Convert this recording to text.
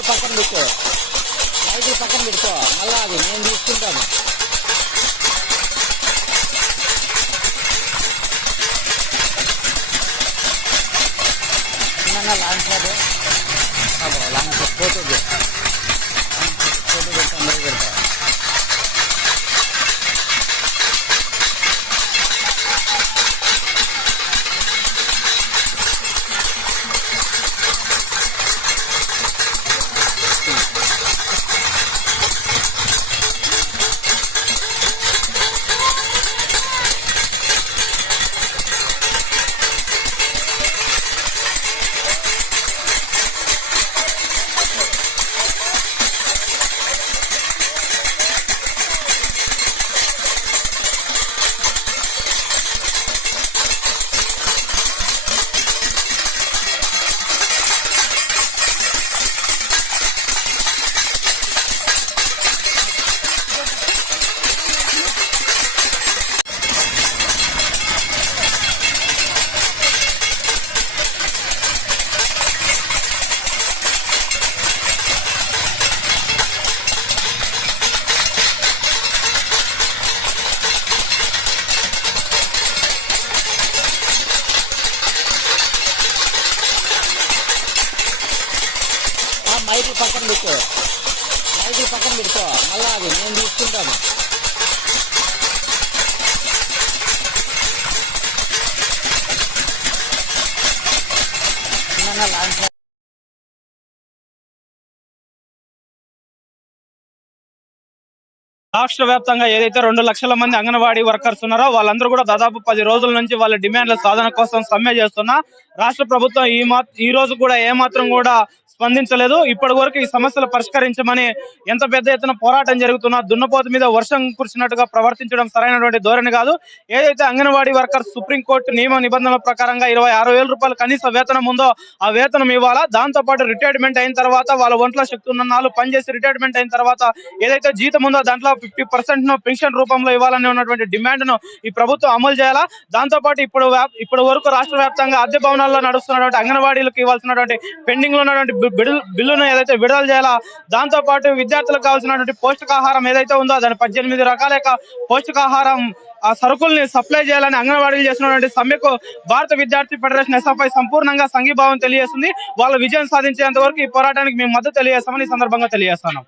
మైకి పక్కన పెట్టుకో, మైకి పక్కన పెట్టుకో, మళ్ళా అది నేను తీసుకుంటాను. చిన్నగా long shot long shot photo photo పెడతా, అందరూ పెడతా. మైకి పక్కన పెట్టుకో, మైకి పక్కన పెట్టుకో, మళ్ళా అది నేను తీసుకుంటాను. చిన్నగా లాంగ్ షాట్. రాష్ట్ర వ్యాప్తంగా ఏదైతే 2 లక్షల మంది అంగన్వాడీ వర్కర్స్ ఉన్నారో వాళ్ళందరూ కూడా దాదాపు 10 రోజుల నుంచి వాళ్ళ డిమాండ్ల సాధన కోసం సమ్మె చేస్తున్నా రాష్ట్ర ప్రభుత్వం ఈ రోజు కూడా ఏమాత్రం కూడా స్పందించలేదు. ఇప్పటి వరకు ఈ సమస్యలు పరిష్కరించమని ఎంత పెద్ద ఎత్తున పోరాటం జరుగుతున్నా దున్నపోతు మీద వర్షం కురిసినట్టుగా ప్రవర్తించడం సరైనటువంటి ధోరణి కాదు. ఏదైతే అంగన్వాడీ వర్కర్స్ సుప్రీంకోర్టు నియమ నిబంధనల ప్రకారంగా 26,000 రూపాయలు కనీస వేతనం ఉందో ఆ వేతనం ఇవ్వాలా. దాంతో పాటు రిటైర్మెంట్ అయిన తర్వాత వాళ్ళ ఒంట్లో శక్తి ఉన్న నాళ్ళు పనిచేసి రిటైర్మెంట్ అయిన తర్వాత ఏదైతే జీతం ఉందో దాంట్లో 50% పెన్షన్ రూపంలో ఇవ్వాలని ఉన్నటువంటి డిమాండ్ ను ఈ ప్రభుత్వం అమలు చేయాలా. దాంతో పాటు ఇప్పుడు వరకు రాష్ట్ర వ్యాప్తంగా అద్దె భవనాల్లో నడుస్తున్నటువంటి అంగన్వాడీలకు ఇవ్వాల్సినటువంటి పెండింగ్ లో ఉన్నటువంటి బిల్లును ఏదైతే విడుదల చేయాలా. దాంతో పాటు విద్యార్థులకు కావాల్సినటువంటి పౌష్టికాహారం ఏదైతే ఉందో దాని 18 రకాల పౌష్టికాహారం ఆ సరుకుల్ని సప్లై చేయాలని అంగన్వాడీలు చేస్తున్నటువంటి సమ్మెకు భారత విద్యార్థి ఫెడరేషన్ ఎస్ఎఫ్ఐ సంపూర్ణంగా సంఘీభావం తెలియజేస్తుంది. వాళ్ళ విజయం సాధించేంత వరకు ఈ పోరాటానికి మేము మద్దతు తెలియజేస్తామని ఈ సందర్భంగా తెలియజేస్తున్నాం.